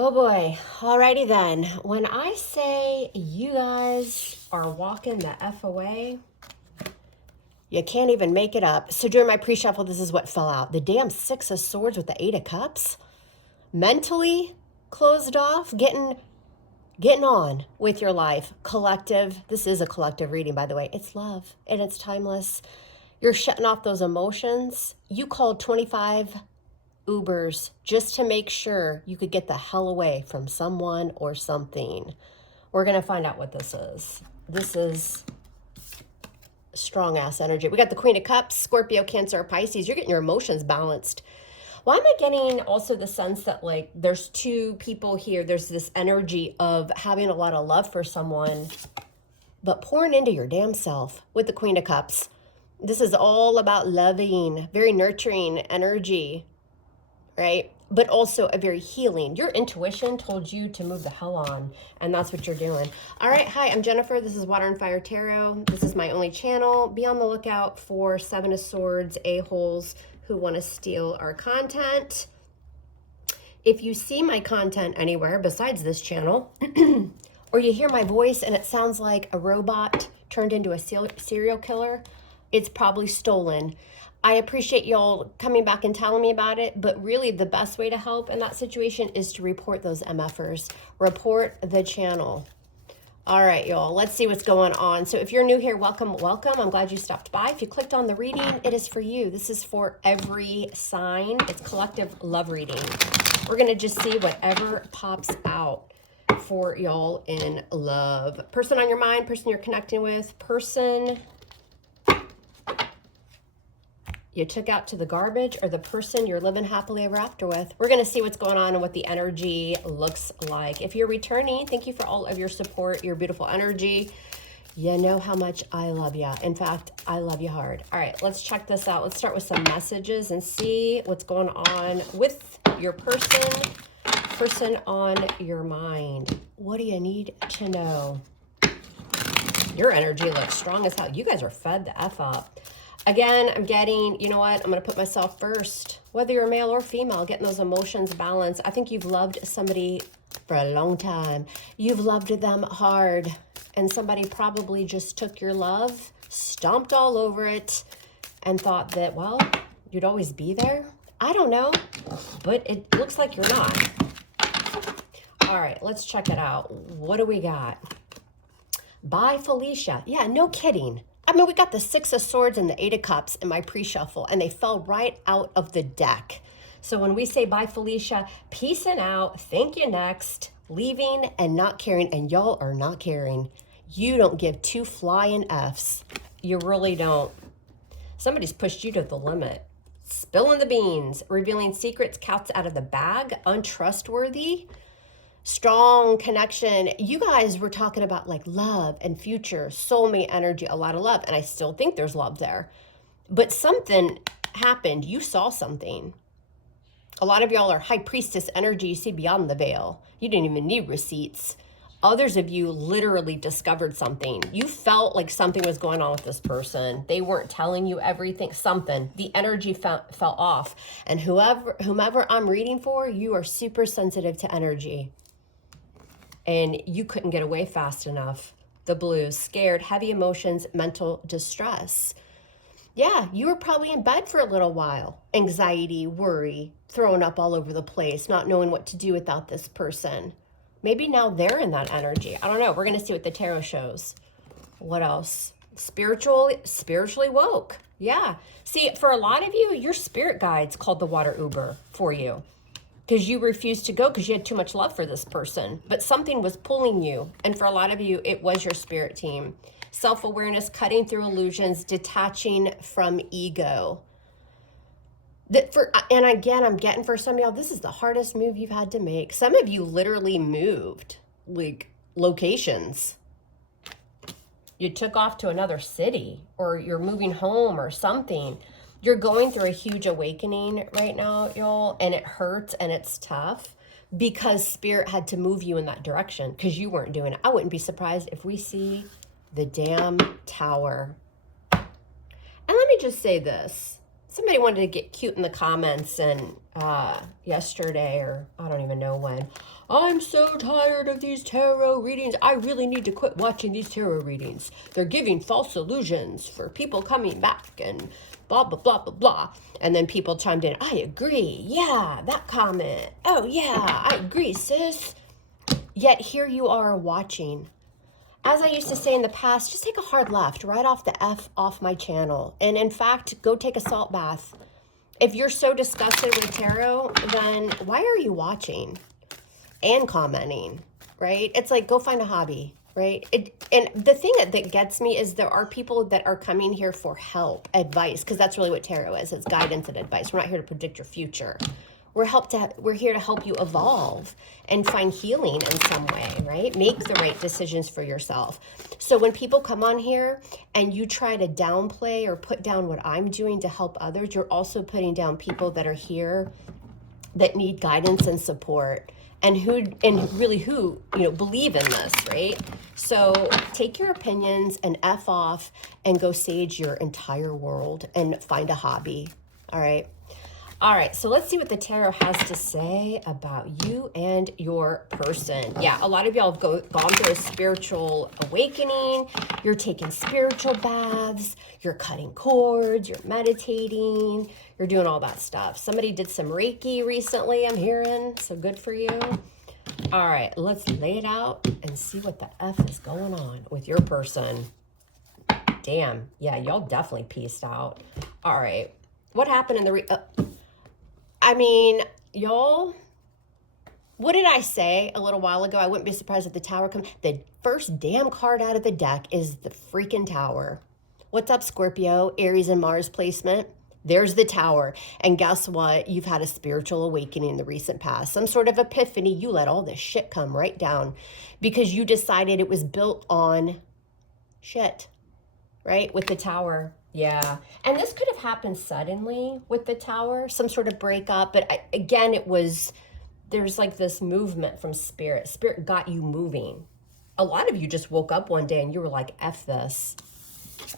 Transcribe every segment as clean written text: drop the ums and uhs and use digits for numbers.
Oh boy. Alrighty then. When I say you guys are walking the F away, you can't even make it up. So during my pre-shuffle, this is what fell out. The damn Six of Swords with the Eight of Cups. Mentally closed off, getting on with your life. Collective. This is a collective reading, by the way. It's love and it's timeless. You're shutting off those emotions. You called 25 Ubers just to make sure you could get the hell away from someone or something. We're going to find out what this is. This is strong ass energy. We got the Queen of Cups, Scorpio, Cancer, Pisces. You're getting your emotions balanced. Why am I getting also the sense that like there's two people here? There's this energy of having a lot of love for someone, but pouring into your damn self with the Queen of Cups. This is all about loving, very nurturing energy, right? But also a very healing. Your intuition told you to move the hell on, and that's what you're doing. All right, hi, I'm Jennifer. This is Water and Fire Tarot. This is my only channel. Be on the lookout for Seven of Swords a-holes who want to steal our content. If you see my content anywhere besides this channel, or you hear my voice and it sounds like a robot turned into a serial killer, it's probably stolen. I appreciate y'all coming back and telling me about it, but really the best way to help in that situation is to report those MFers. Report the channel. All right, y'all, let's see what's going on. So if you're new here, welcome, welcome. I'm glad you stopped by. If you clicked on the reading, it is for you. This is for every sign. It's collective love reading. We're going to just see whatever pops out for y'all in love. Person on your mind, person you're connecting with, person you took out to the garbage, or the person you're living happily ever after with. We're going to see what's going on and what the energy looks like. If you're returning, thank you for all of your support, your beautiful energy. You know how much I love you. In fact, I love you hard. All right, let's check this out. Let's start with some messages and see what's going on with your person on your mind. What do you need to know? Your energy looks strong as hell. You guys are fed the F up. Again, I'm getting, you know what? I'm going to put myself first. Whether you're male or female, getting those emotions balanced. I think you've loved somebody for a long time. You've loved them hard. And somebody probably just took your love, stomped all over it, and thought that, well, you'd always be there. I don't know, but it looks like you're not. All right, let's check it out. What do we got? Bye, Felicia. Yeah, no kidding. I mean, we got the Six of Swords and the Eight of Cups in my pre-shuffle, and they fell right out of the deck. So when we say bye, Felicia, peacing out, thank you next, leaving and not caring, and y'all are not caring. You don't give two flying Fs. You really don't. Somebody's pushed you to the limit. Spilling the beans, revealing secrets, cats out of the bag, untrustworthy. Strong connection. You guys were talking about like love and future, soulmate energy, a lot of love. And I still think there's love there. But something happened. You saw something. A lot of y'all are high priestess energy. You see beyond the veil. You didn't even need receipts. Others of you literally discovered something. You felt like something was going on with this person. They weren't telling you everything. Something. The energy fell off. And whomever I'm reading for, you are super sensitive to energy. And you couldn't get away fast enough. The blues, scared, heavy emotions, mental distress. Yeah, you were probably in bed for a little while. Anxiety, worry, throwing up all over the place, not knowing what to do without this person. Maybe now they're in that energy. I don't know. We're going to see what the tarot shows. What else? Spiritually woke. Yeah. See, for a lot of you, your spirit guides called the water Uber for you, because you refused to go because you had too much love for this person. But something was pulling you. And for a lot of you, it was your spirit team. Self-awareness, cutting through illusions, detaching from ego. And again, I'm getting for some of y'all, this is the hardest move you've had to make. Some of you literally moved, like, locations. You took off to another city, or you're moving home or something. You're going through a huge awakening right now, y'all, and it hurts and it's tough because spirit had to move you in that direction because you weren't doing it. I wouldn't be surprised if we see the damn tower. And let me just say this. Somebody wanted to get cute in the comments and yesterday, or I don't even know when. I'm so tired of these tarot readings. I really need to quit watching these tarot readings. They're giving false illusions for people coming back and blah, blah, blah, blah, blah. And then people chimed in, I agree. Yeah, that comment. Oh, yeah, I agree, sis. Yet here you are watching. As I used to say in the past, just take a hard left right off the F off my channel. And in fact, go take a salt bath. If you're so disgusted with tarot, then why are you watching and commenting, right? It's like, go find a hobby, right? And the thing that gets me is there are people that are coming here for help, advice, because that's really what tarot is. It's guidance and advice. We're not here to predict your future. We're here to help you evolve and find healing in some way, right? Make the right decisions for yourself. So when people come on here and you try to downplay or put down what I'm doing to help others, you're also putting down people that are here that need guidance and support and who believe in this, right? So take your opinions and F off and go sage your entire world and find a hobby, all right? All right, so let's see what the tarot has to say about you and your person. Yeah, a lot of y'all have gone through a spiritual awakening. You're taking spiritual baths. You're cutting cords. You're meditating. You're doing all that stuff. Somebody did some Reiki recently, I'm hearing, so good for you. All right, let's lay it out and see what the F is going on with your person. Damn, yeah, y'all definitely pieced out. All right, what happened in the... I mean, y'all, what did I say a little while ago? I wouldn't be surprised if the Tower comes. The first damn card out of the deck is the freaking Tower. What's up, Scorpio? Aries and Mars placement. There's the Tower. And guess what? You've had a spiritual awakening in the recent past. Some sort of epiphany. You let all this shit come right down because you decided it was built on shit, right? With the Tower. Yeah. And this could have happened suddenly with the Tower, some sort of breakup. But again, there's like this movement from Spirit. Spirit got you moving. A lot of you just woke up one day and you were like, F this.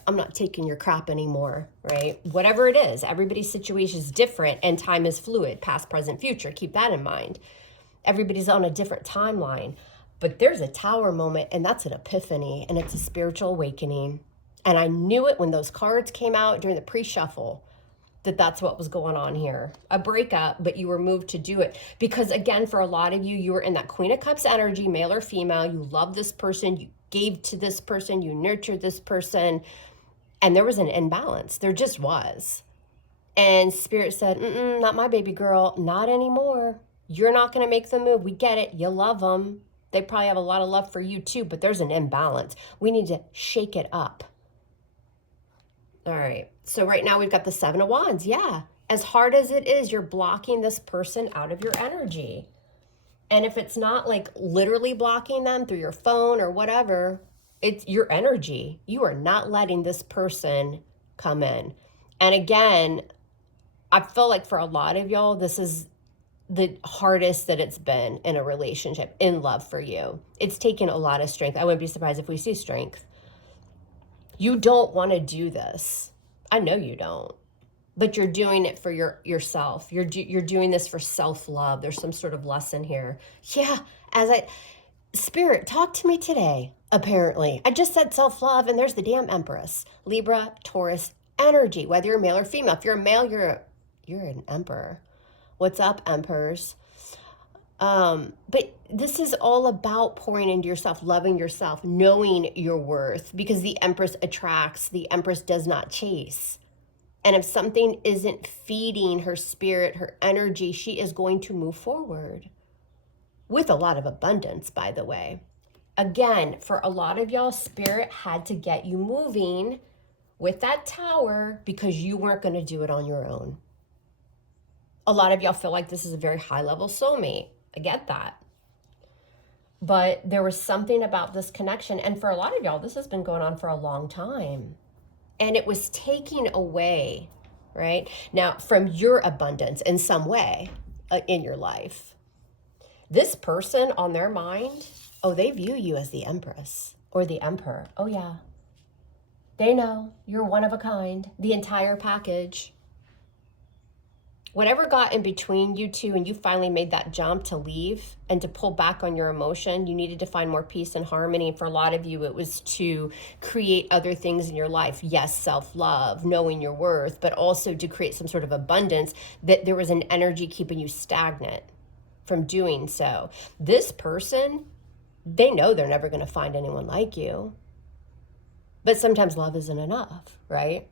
I'm not taking your crap anymore, right? Whatever it is, everybody's situation is different and time is fluid, past, present, future. Keep that in mind. Everybody's on a different timeline. But there's a Tower moment and that's an epiphany and it's a spiritual awakening. And I knew it when those cards came out during the pre-shuffle that that's what was going on here. A breakup, but you were moved to do it. Because again, for a lot of you, you were in that Queen of Cups energy, male or female. You love this person. You gave to this person. You nurtured this person. And there was an imbalance. There just was. And Spirit said, not my baby girl. Not anymore. You're not going to make the move. We get it. You love them. They probably have a lot of love for you too, but there's an imbalance. We need to shake it up. All right, so right now we've got the Seven of Wands. Yeah, as hard as it is, you're blocking this person out of your energy. And if it's not like literally blocking them through your phone or whatever, it's your energy. You are not letting this person come in. And again, I feel like for a lot of y'all, this is the hardest that it's been in a relationship, in love for you. It's taken a lot of strength. I wouldn't be surprised if we see strength. You don't want to do this. I know you don't. But you're doing it for yourself. You're doing this for self-love. There's some sort of lesson here. Yeah, Spirit, talk to me today, apparently. I just said self-love, and there's the damn Empress. Libra, Taurus, energy, whether you're male or female. If you're a male, you're an emperor. What's up, emperors? But this is all about pouring into yourself, loving yourself, knowing your worth, because the Empress attracts, the Empress does not chase. And if something isn't feeding her spirit, her energy, she is going to move forward with a lot of abundance, by the way. Again, for a lot of y'all, Spirit had to get you moving with that Tower because you weren't going to do it on your own. A lot of y'all feel like this is a very high-level soulmate. I get that. But there was something about this connection. And for a lot of y'all, this has been going on for a long time. And it was taking away, right? Now, from your abundance in some way in your life. This person on their mind, oh, they view you as the Empress or the Emperor. Oh, yeah. They know you're one of a kind, the entire package. Whatever got in between you two and you finally made that jump to leave and to pull back on your emotion, you needed to find more peace and harmony. And for a lot of you, it was to create other things in your life. Yes, self-love, knowing your worth, but also to create some sort of abundance, that there was an energy keeping you stagnant from doing so. This person, they know they're never going to find anyone like you. But sometimes love isn't enough, right?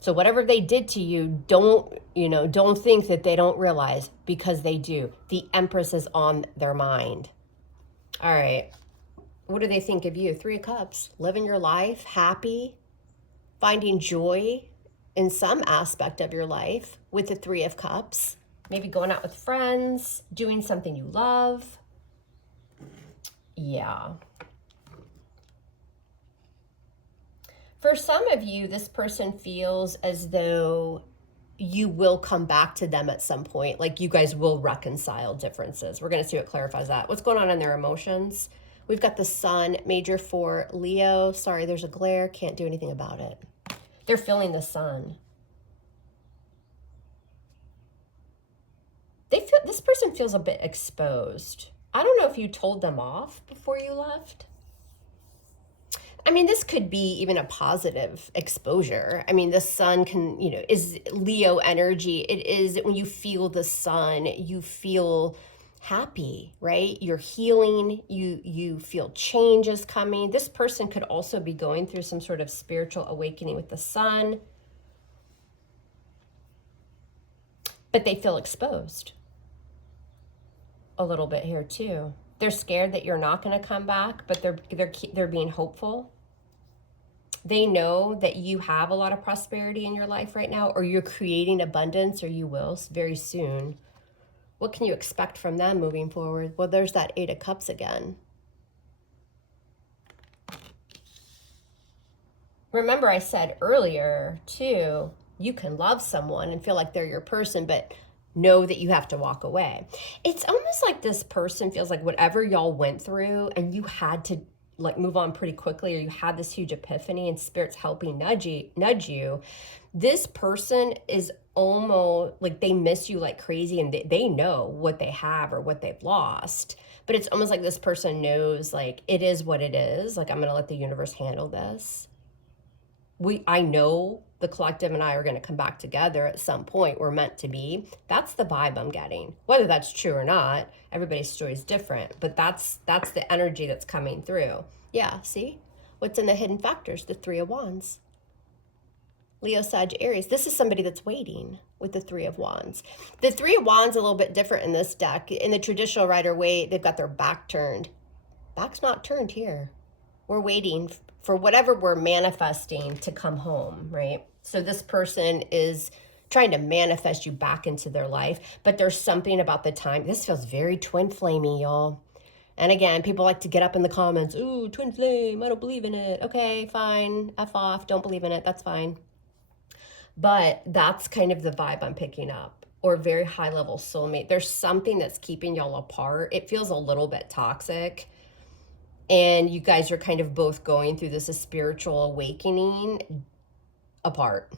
So whatever they did to you, don't think that they don't realize, because they do. The Empress is on their mind. All right. What do they think of you? Three of Cups. Living your life, happy, finding joy in some aspect of your life with the Three of Cups. Maybe going out with friends, doing something you love. Yeah. For some of you, this person feels as though you will come back to them at some point. Like you guys will reconcile differences. We're going to see what clarifies that. What's going on in their emotions? We've got the Sun, major for Leo. Sorry, there's a glare. Can't do anything about it. They're feeling the Sun. This person feels a bit exposed. I don't know if you told them off before you left. I mean, this could be even a positive exposure. I mean, the Sun can, is Leo energy. It is when you feel the Sun, you feel happy, right? You're healing, you feel change is coming. This person could also be going through some sort of spiritual awakening with the Sun. But they feel exposed a little bit here too. They're scared that you're not going to come back, but they're being hopeful. They know that you have a lot of prosperity in your life right now, or you're creating abundance, or you will very soon. What can you expect from them moving forward? Well, there's that Eight of Cups again. Remember, I said earlier too, you can love someone and feel like they're your person, but know that you have to walk away. It's almost like this person feels like whatever y'all went through and you had to like move on pretty quickly, or you had this huge epiphany and Spirit's helping nudge you. This person is almost like they miss you like crazy, and they know what they have or what they've lost. But it's almost like this person knows, like, it is what it is. Like, I'm going to let the universe handle this. I know the collective and I are going to come back together at some point. We're meant to be. That's the vibe I'm getting. Whether that's true or not, everybody's story is different, but that's the energy that's coming through. Yeah, see? What's in the hidden factors? The Three of Wands. Leo, Sag, Aries. This is somebody that's waiting with the Three of Wands. The Three of Wands a little bit different in this deck. In the traditional Rider-Waite, they've got their back turned. Back's not turned here. We're waiting for whatever we're manifesting to come home, right? So this person is trying to manifest you back into their life, but there's something about the time. This feels very twin flamey, y'all. And again, people like to get up in the comments, ooh, twin flame, I don't believe in it. Okay, fine, F off, don't believe in it, that's fine. But that's kind of the vibe I'm picking up, or very high level soulmate. There's something that's keeping y'all apart. It feels a little bit toxic. And you guys are kind of both going through this spiritual awakening apart.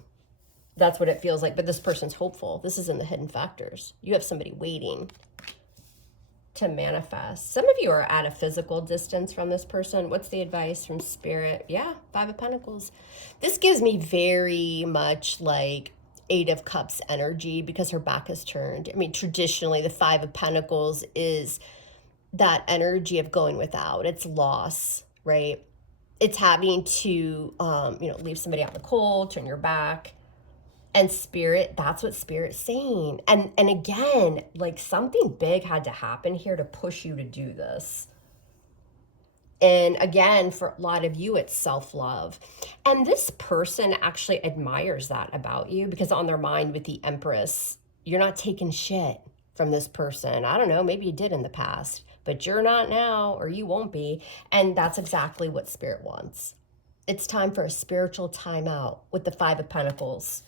That's what it feels like. But this person's hopeful. This is in the hidden factors. You have somebody waiting to manifest. Some of you are at a physical distance from this person. What's the advice from Spirit? Yeah, Five of Pentacles. This gives me very much like Eight of Cups energy, because her back is turned. I mean, traditionally, the Five of Pentacles is that energy of going without. It's loss, right? It's having to, leave somebody out in the cold, turn your back. And Spirit, that's what Spirit's saying. And again, like, something big had to happen here to push you to do this. And again, for a lot of you, it's self-love. And this person actually admires that about you, because on their mind with the Empress, you're not taking shit from this person. I don't know, maybe you did in the past, but you're not now, or you won't be. And that's exactly what Spirit wants. It's time for a spiritual timeout with the Five of Pentacles.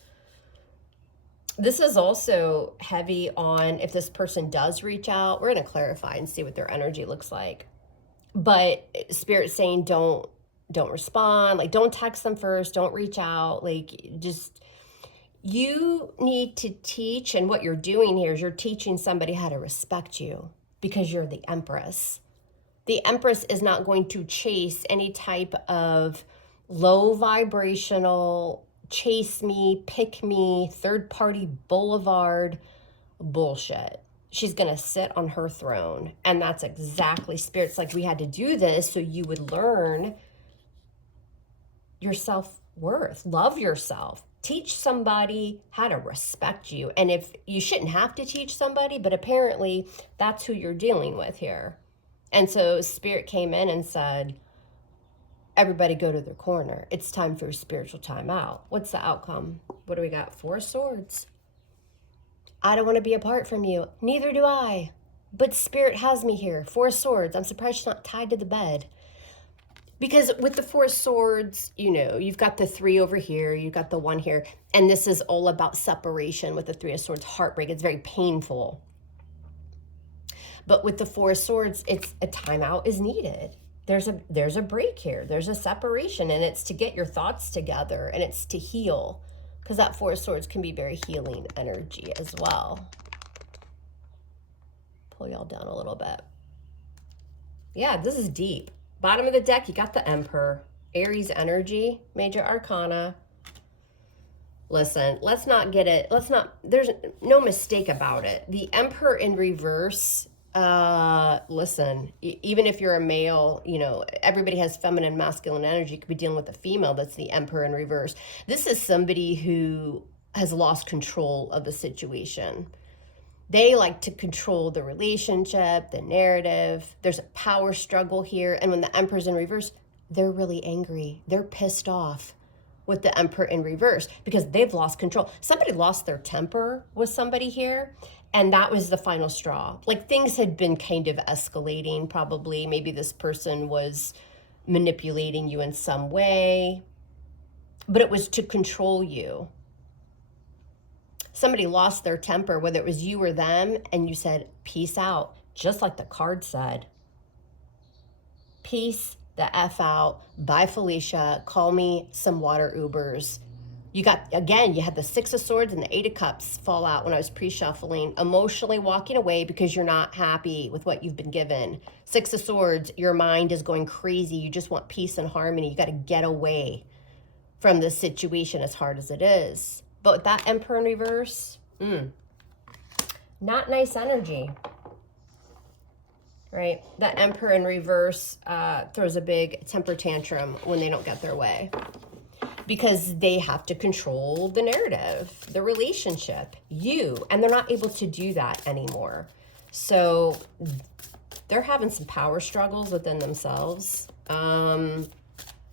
This is also heavy on if this person does reach out. We're going to clarify and see what their energy looks like. But Spirit's saying don't respond. Like, don't text them first. Don't reach out. Like, just, You need to teach, and what you're doing here is you're teaching somebody how to respect you because you're the Empress. The Empress is not going to chase any type of low vibrational, chase me, pick me, third party boulevard bullshit. She's going to sit on her throne. And that's exactly Spirit's like, we had to do this so you would learn your self-worth, love yourself, teach somebody how to respect you. And if you shouldn't have to teach somebody, but apparently that's who you're dealing with here. And so Spirit came in and said, everybody go to their corner. It's time for a spiritual timeout. What's the outcome? What do we got? 4 swords. I don't want to be apart from you. Neither do I. But Spirit has me here. 4 swords. I'm surprised she's not tied to the bed. Because with the 4 swords, you know, you've got the 3 over here, you've got the 1 here, and this is all about separation with the 3 of swords, heartbreak. It's very painful. But with the 4 swords, it's a timeout is needed. There's a break here. There's a separation, and it's to get your thoughts together, and it's to heal, because that 4 swords can be very healing energy as well. Pull y'all down a little bit. Yeah, this is deep. Bottom of the deck, you got the Emperor. Aries energy, major arcana. Listen, let's not get it. There's no mistake about it. The Emperor in reverse, listen, even if you're a male, you know, everybody has feminine, masculine energy. You could be dealing with a female that's the Emperor in reverse. This is somebody who has lost control of the situation. They like to control the relationship, the narrative. There's a power struggle here. And when the Emperor's in reverse, they're really angry. They're pissed off with the Emperor in reverse because they've lost control. Somebody lost their temper with somebody here, and that was the final straw. Like, things had been kind of escalating, probably. Maybe this person was manipulating you in some way, but it was to control you. Somebody lost their temper, whether it was you or them, and you said, peace out, just like the card said. Peace the F out. Bye, Felicia. Call me some water Ubers. You got, again, you had the 6 of Swords and the 8 of Cups fall out when I was pre-shuffling. Emotionally walking away because you're not happy with what you've been given. 6 of Swords, your mind is going crazy. You just want peace and harmony. You got to get away from this situation, as hard as it is. But with that Emperor in reverse, not nice energy, right? That Emperor in reverse throws a big temper tantrum when they don't get their way because they have to control the narrative, the relationship, you, and they're not able to do that anymore. So they're having some power struggles within themselves. And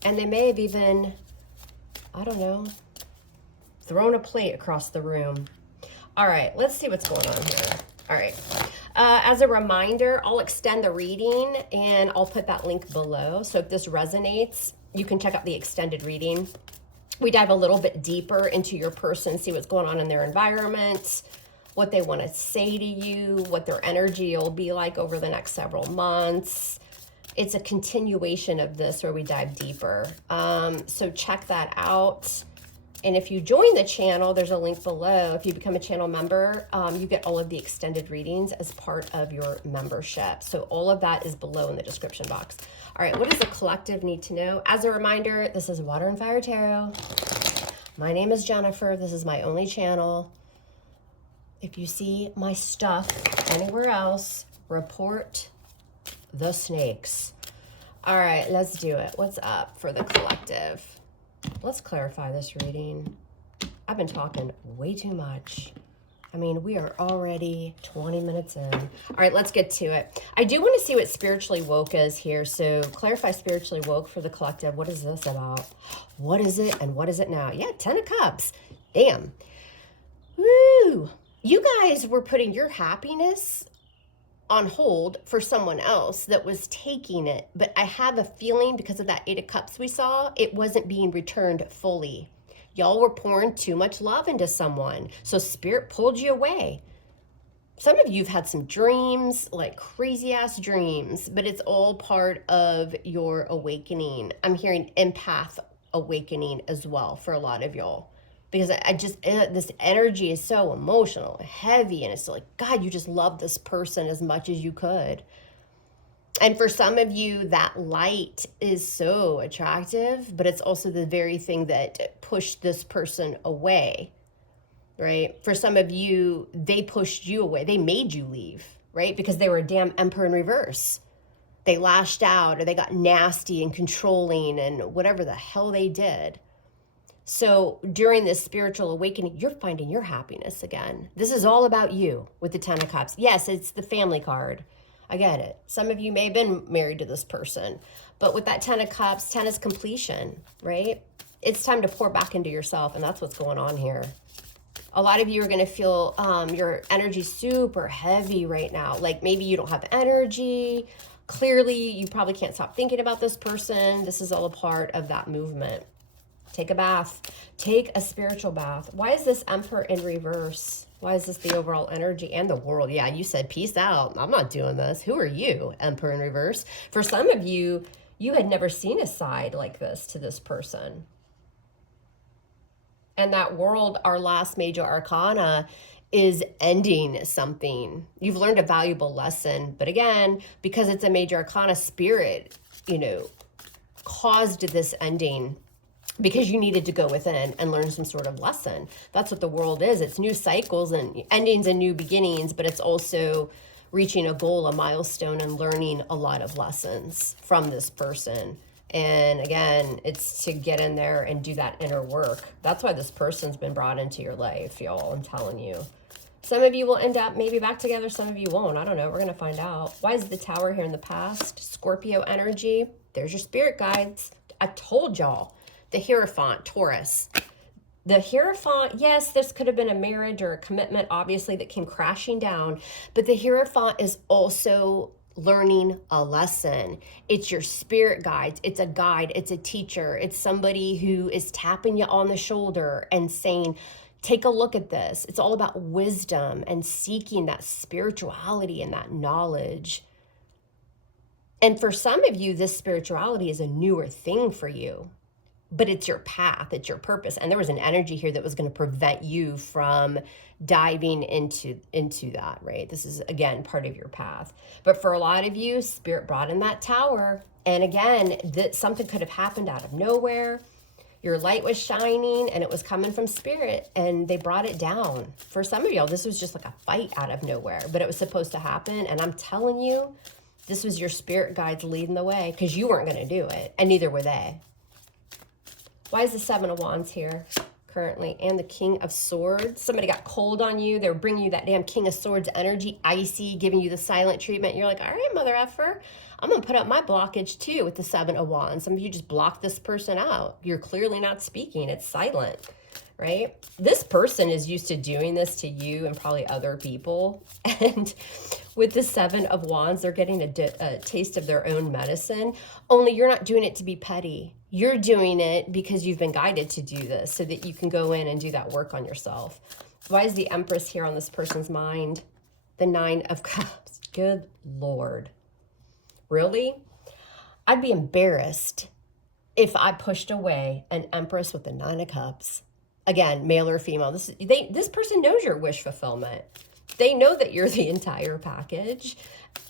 they may have even, I don't know, thrown a plate across the room. All right, let's see what's going on here. All right. As a reminder, I'll extend the reading and I'll put that link below. So if this resonates, you can check out the extended reading. We dive a little bit deeper into your person, see what's going on in their environment, what they want to say to you, what their energy will be like over the next several months. It's a continuation of this where we dive deeper. So check that out. And if you join the channel, there's a link below. If you become a channel member, you get all of the extended readings as part of your membership. So all of that is below in the description box. All right, what does the collective need to know? As a reminder, this is Water and Fire Tarot. My name is Jennifer. This is my only channel. If you see my stuff anywhere else, report the snakes. All right, let's do it. What's up for the collective? Let's clarify this reading. I've been talking way too much. I mean, we are already 20 minutes in. All right, let's get to it. I do want to see what spiritually woke is here. So clarify spiritually woke for the collective. What is this about? What is it and what is it now? Yeah, 10 of Cups. Damn. Woo. You guys were putting your happiness on hold for someone else that was taking it. But I have a feeling because of that 8 of Cups we saw, it wasn't being returned fully. Y'all were pouring too much love into someone. So Spirit pulled you away. Some of you have had some dreams, like crazy ass dreams, but it's all part of your awakening. I'm hearing empath awakening as well for a lot of y'all. because I just, this energy is so emotional and heavy, and it's like, God, you just love this person as much as you could. And for some of you, that light is so attractive, but it's also the very thing that pushed this person away, right? For some of you, they pushed you away. They made you leave, right? Because they were a damn emperor in reverse. They lashed out, or they got nasty and controlling and whatever the hell they did. So during this spiritual awakening, you're finding your happiness again. This is all about you with the Ten of Cups. Yes, it's the family card. I get it. Some of you may have been married to this person, but with that Ten of Cups, 10 is completion, right? It's time to pour back into yourself, and that's what's going on here. A lot of you are going to feel your energy super heavy right now. Like maybe you don't have energy. Clearly, you probably can't stop thinking about this person. This is all a part of that movement. Take a bath. Take a spiritual bath. Why is this Emperor in reverse? Why is this the overall energy and the world? Yeah, you said peace out. I'm not doing this. Who are you, Emperor in reverse? For some of you, you had never seen a side like this to this person. And that world, our last major arcana, is ending something. You've learned a valuable lesson. But again, because it's a major arcana, spirit, caused this ending because you needed to go within and learn some sort of lesson. That's what the world is. It's new cycles and endings and new beginnings, but it's also reaching a goal, a milestone, and learning a lot of lessons from this person. And again, it's to get in there and do that inner work. That's why this person's been brought into your life, y'all. I'm telling you. Some of you will end up maybe back together. Some of you won't. I don't know. We're going to find out. Why is the Tower here in the past? Scorpio energy. There's your spirit guides. I told y'all. The Hierophant, Taurus. The Hierophant, yes, this could have been a marriage or a commitment, obviously, that came crashing down. But the Hierophant is also learning a lesson. It's your spirit guides. It's a guide. It's a teacher. It's somebody who is tapping you on the shoulder and saying, take a look at this. It's all about wisdom and seeking that spirituality and that knowledge. And for some of you, this spirituality is a newer thing for you. But it's your path, it's your purpose. And there was an energy here that was going to prevent you from diving into that, right? This is, again, part of your path. But for a lot of you, Spirit brought in that Tower. And again, something could have happened out of nowhere. Your light was shining and it was coming from Spirit and they brought it down. For some of y'all, this was just like a fight out of nowhere, but it was supposed to happen. And I'm telling you, this was your spirit guides leading the way because you weren't going to do it. And neither were they. Why is the Seven of Wands here currently? And the King of Swords. Somebody got cold on you. They're bringing you that damn King of Swords energy, icy, giving you the silent treatment. You're like, all right, mother effer, I'm going to put up my blockage too with the Seven of Wands. Some of you just block this person out. You're clearly not speaking. It's silent, right? This person is used to doing this to you and probably other people. And with the Seven of Wands, they're getting a taste of their own medicine. Only you're not doing it to be petty. You're doing it because you've been guided to do this so that you can go in and do that work on yourself. Why is the Empress here on this person's mind? The Nine of Cups. Good Lord. Really? I'd be embarrassed if I pushed away an Empress with the Nine of Cups. Again, male or female. This person knows your wish fulfillment. They know that you're the entire package.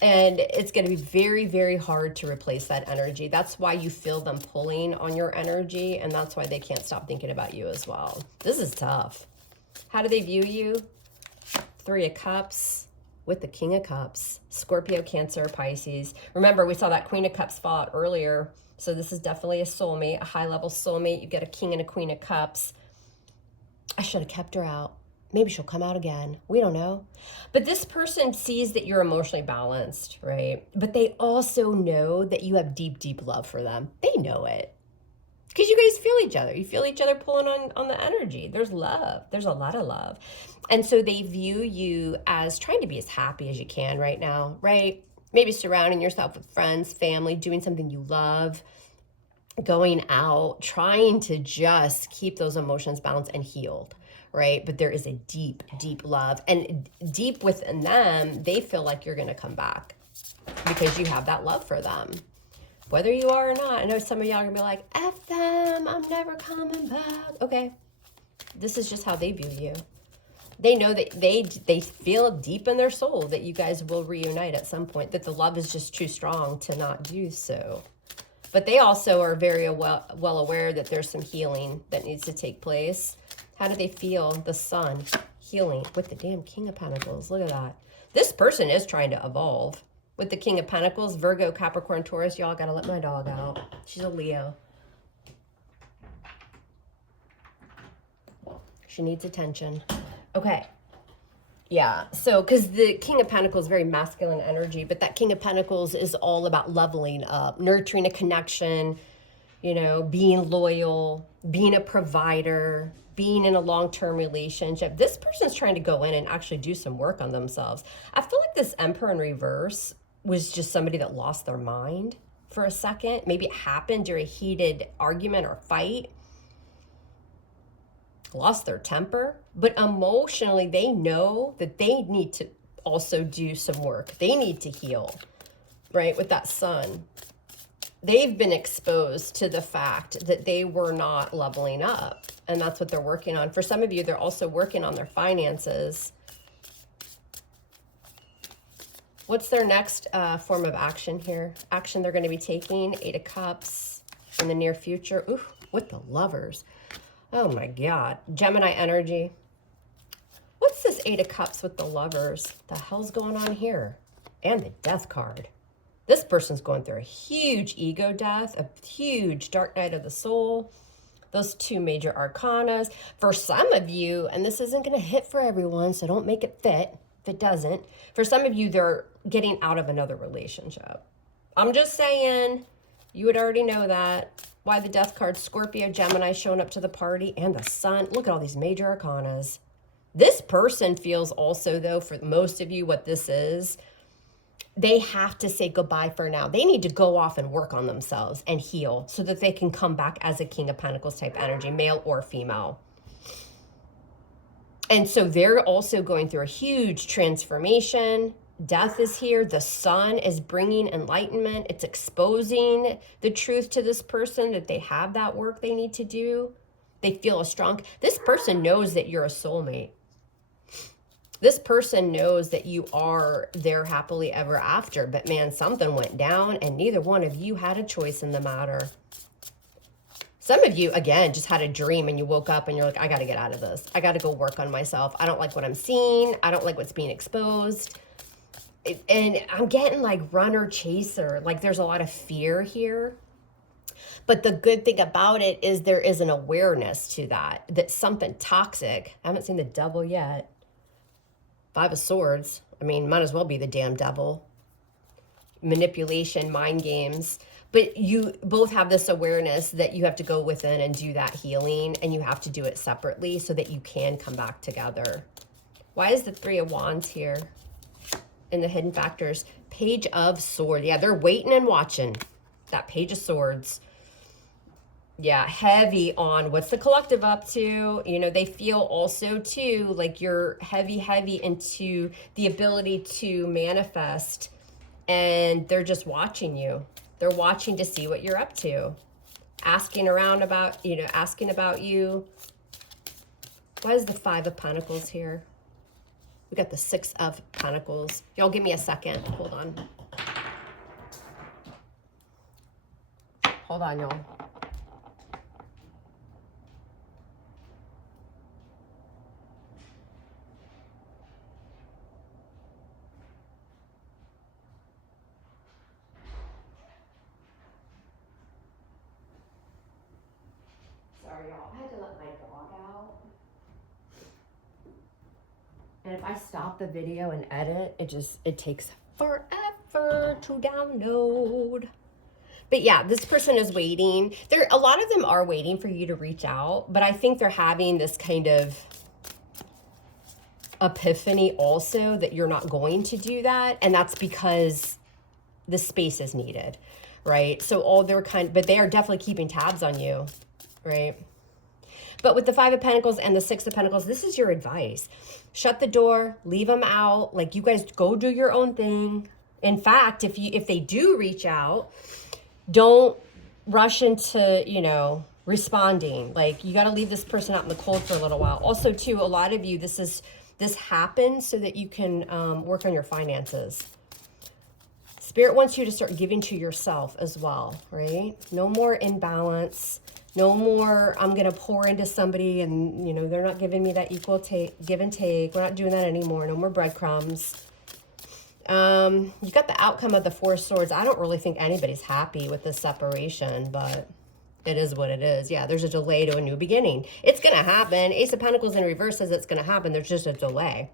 And it's going to be very, very hard to replace that energy. That's why you feel them pulling on your energy. And that's why they can't stop thinking about you as well. This is tough. How do they view you? Three of Cups with the King of Cups. Scorpio, Cancer, Pisces. Remember, we saw that Queen of Cups fall out earlier. So this is definitely a soulmate, a high-level soulmate. You get a King and a Queen of Cups. I should have kept her out. Maybe she'll come out again. We don't know. But this person sees that you're emotionally balanced, right? But they also know that you have deep, deep love for them. They know it. Because you guys feel each other. You feel each other pulling on the energy. There's love. There's a lot of love. And so they view you as trying to be as happy as you can right now, right? Maybe surrounding yourself with friends, family, doing something you love, going out, trying to just keep those emotions balanced and healed. Right? But there is a deep, deep love. And deep within them, they feel like you're going to come back because you have that love for them. Whether you are or not. I know some of y'all are going to be like, F them, I'm never coming back. Okay. This is just how they view you. They know that they feel deep in their soul that you guys will reunite at some point, that the love is just too strong to not do so. But they also are very well aware that there's some healing that needs to take place. How do they feel? The Sun, healing with the damn King of Pentacles. Look at that. This person is trying to evolve. With the King of Pentacles, Virgo, Capricorn, Taurus. Y'all got to let my dog out. She's a Leo. She needs attention. Okay. Yeah. So, because the King of Pentacles is very masculine energy, but that King of Pentacles is all about leveling up, nurturing a connection, you know, being loyal, being a provider, being in a long-term relationship. This person's trying to go in and actually do some work on themselves. I feel like this Emperor in reverse was just somebody that lost their mind for a second. Maybe it happened during a heated argument or fight. Lost their temper, but emotionally they know that they need to also do some work. They need to heal, right? With that Sun, they've been exposed to the fact that they were not leveling up, and that's what they're working on. For some of you, they're also working on their finances. What's their next form of action here? Action they're going to be taking, 8 of Cups in the near future. Ooh, with the Lovers. Oh my God. Gemini energy. What's this 8 of Cups with the Lovers? The hell's going on here? And the Death card. This person's going through a huge ego death, a huge dark night of the soul. Those 2 major arcanas. For some of you, and this isn't going to hit for everyone, so don't make it fit if it doesn't. For some of you, they're getting out of another relationship. I'm just saying, you would already know that. Why the Death card? Scorpio, Gemini showing up to the party, and the Sun. Look at all these major arcanas. This person feels also, though, for most of you, what this is, they have to say goodbye for now. They need to go off and work on themselves and heal so that they can come back as a King of Pentacles type energy, male or female. And so they're also going through a huge transformation. Death is here. The Sun is bringing enlightenment. It's exposing the truth to this person that they have that work they need to do. They feel a strong... This person knows that you're a soulmate. This person knows that you are their happily ever after. But man, something went down and neither one of you had a choice in the matter. Some of you, again, just had a dream and you woke up and you're like, I got to get out of this. I got to go work on myself. I don't like what I'm seeing. I don't like what's being exposed. And I'm getting like runner chaser, like there's a lot of fear here. But the good thing about it is there is an awareness to that something toxic. I haven't seen the Devil yet. 5 of Swords. I mean, might as well be the damn devil. Manipulation, mind games. But you both have this awareness that you have to go within and do that healing, and you have to do it separately so that you can come back together. Why is the 3 of Wands here? In the hidden factors, Page of Swords. Yeah, they're waiting and watching. That Page of Swords. Yeah, heavy on what's the collective up to. You know, they feel also too like you're heavy into the ability to manifest, and they're just watching you. They're watching to see what you're up to. Asking around about, you know, asking about you. Why is the 5 of Pentacles here? We got the 6 of Pentacles. Y'all give me a second. Hold on. Hold on, y'all. Sorry, y'all. I had to let my dog out. And if I stop the video and edit, it takes forever to download. But yeah, this person is waiting. A lot of them are waiting for you to reach out, but I think they're having this kind of epiphany also that you're not going to do that. And that's because the space is needed, right? So but they are definitely keeping tabs on you, right? But with the 5 of Pentacles and the 6 of Pentacles, this is your advice. Shut the door, leave them out. Like, you guys go do your own thing. In fact, if they do reach out, don't rush into, you know, responding. Like, you got to leave this person out in the cold for a little while. Also, too, a lot of you, this happens so that you can work on your finances. Spirit wants you to start giving to yourself as well, right? No more imbalance. No more, I'm going to pour into somebody and, you know, they're not giving me that equal give and take. We're not doing that anymore. No more breadcrumbs. You got the outcome of the Four of Swords. I don't really think anybody's happy with this separation, but it is what it is. Yeah, there's a delay to a new beginning. It's going to happen. Ace of Pentacles in reverse says it's going to happen. There's just a delay.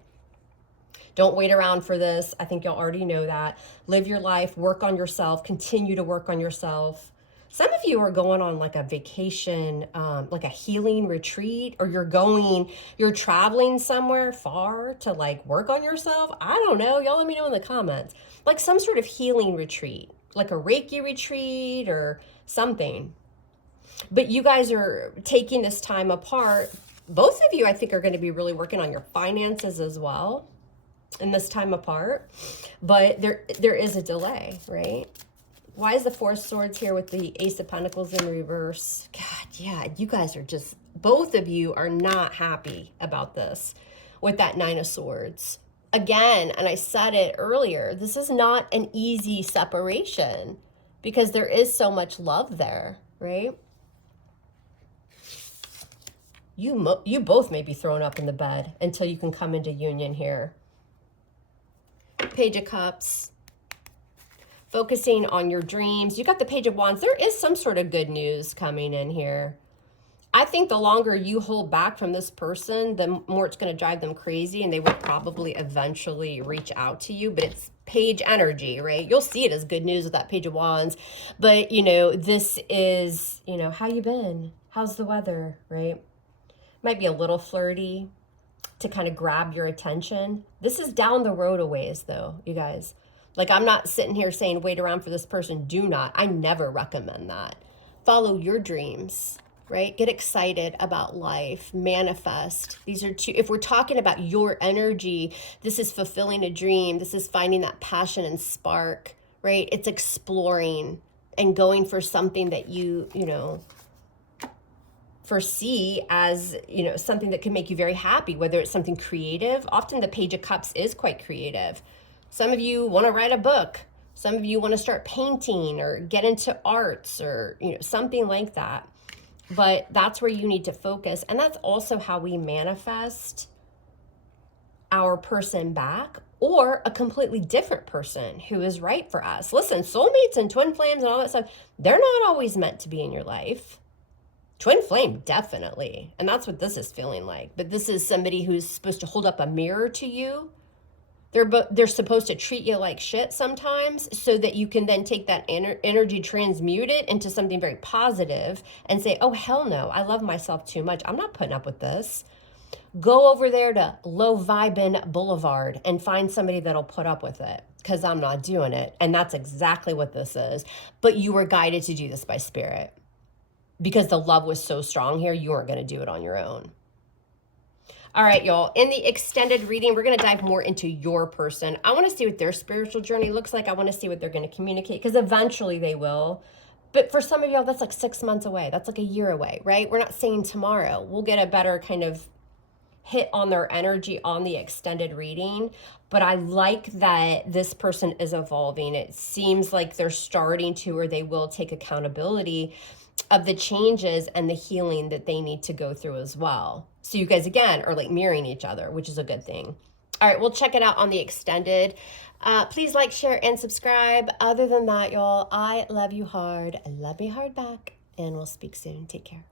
Don't wait around for this. I think y'all already know that. Live your life. Work on yourself. Continue to work on yourself. Some of you are going on like a vacation, like a healing retreat, or you're traveling somewhere far to like work on yourself. I don't know. Y'all let me know in the comments. Like some sort of healing retreat, like a Reiki retreat or something. But you guys are taking this time apart. Both of you, I think, are going to be really working on your finances as well in this time apart. But there is a delay, right? Why is the Four of Swords here with the Ace of Pentacles in reverse? God, yeah, you guys are just, both of you are not happy about this with that Nine of Swords. Again, and I said it earlier, this is not an easy separation because there is so much love there, right? You both may be thrown up in the bed until you can come into union here. Page of Cups. Focusing on your dreams. You got the Page of Wands. There is some sort of good news coming in here. I think the longer you hold back from this person, the more it's going to drive them crazy, and they will probably eventually reach out to you. But it's page energy, right? You'll see it as good news with that Page of Wands. But, you know, this is, you know, how you been? How's the weather, right? Might be a little flirty to kind of grab your attention. This is down the road a ways, though, you guys. Like, I'm not sitting here saying wait around for this person. Do not. I never recommend that. Follow your dreams, right? Get excited about life. Manifest. These are two. If we're talking about your energy, this is fulfilling a dream. This is finding that passion and spark, right? It's exploring and going for something that you know, foresee as, you know, something that can make you very happy, whether it's something creative. Often the Page of Cups is quite creative. Some of you want to write a book. Some of you want to start painting or get into arts or, you know, something like that. But that's where you need to focus. And that's also how we manifest our person back, or a completely different person who is right for us. Listen, soulmates and twin flames and all that stuff, they're not always meant to be in your life. Twin flame, definitely. And that's what this is feeling like. But this is somebody who's supposed to hold up a mirror to you. They're supposed to treat you like shit sometimes so that you can then take that energy, transmute it into something very positive and say, oh, hell no, I love myself too much. I'm not putting up with this. Go over there to Low Vibin Boulevard and find somebody that'll put up with it, because I'm not doing it. And that's exactly what this is. But you were guided to do this by spirit because the love was so strong here. You weren't going to do it on your own. All right, y'all, in the extended reading, we're going to dive more into your person. I want to see what their spiritual journey looks like. I want to see what they're going to communicate, because eventually they will. But for some of y'all, that's like 6 months away. That's like a year away, right? We're not saying tomorrow. We'll get a better kind of hit on their energy on the extended reading. But I like that this person is evolving. It seems like they're starting to, or they will take accountability of the changes and the healing that they need to go through as well. So you guys, again, are like mirroring each other, which is a good thing. All right, we'll check it out on the extended. Please like, share, and subscribe. Other than that, y'all, I love you hard. I love me hard back. And we'll speak soon. Take care.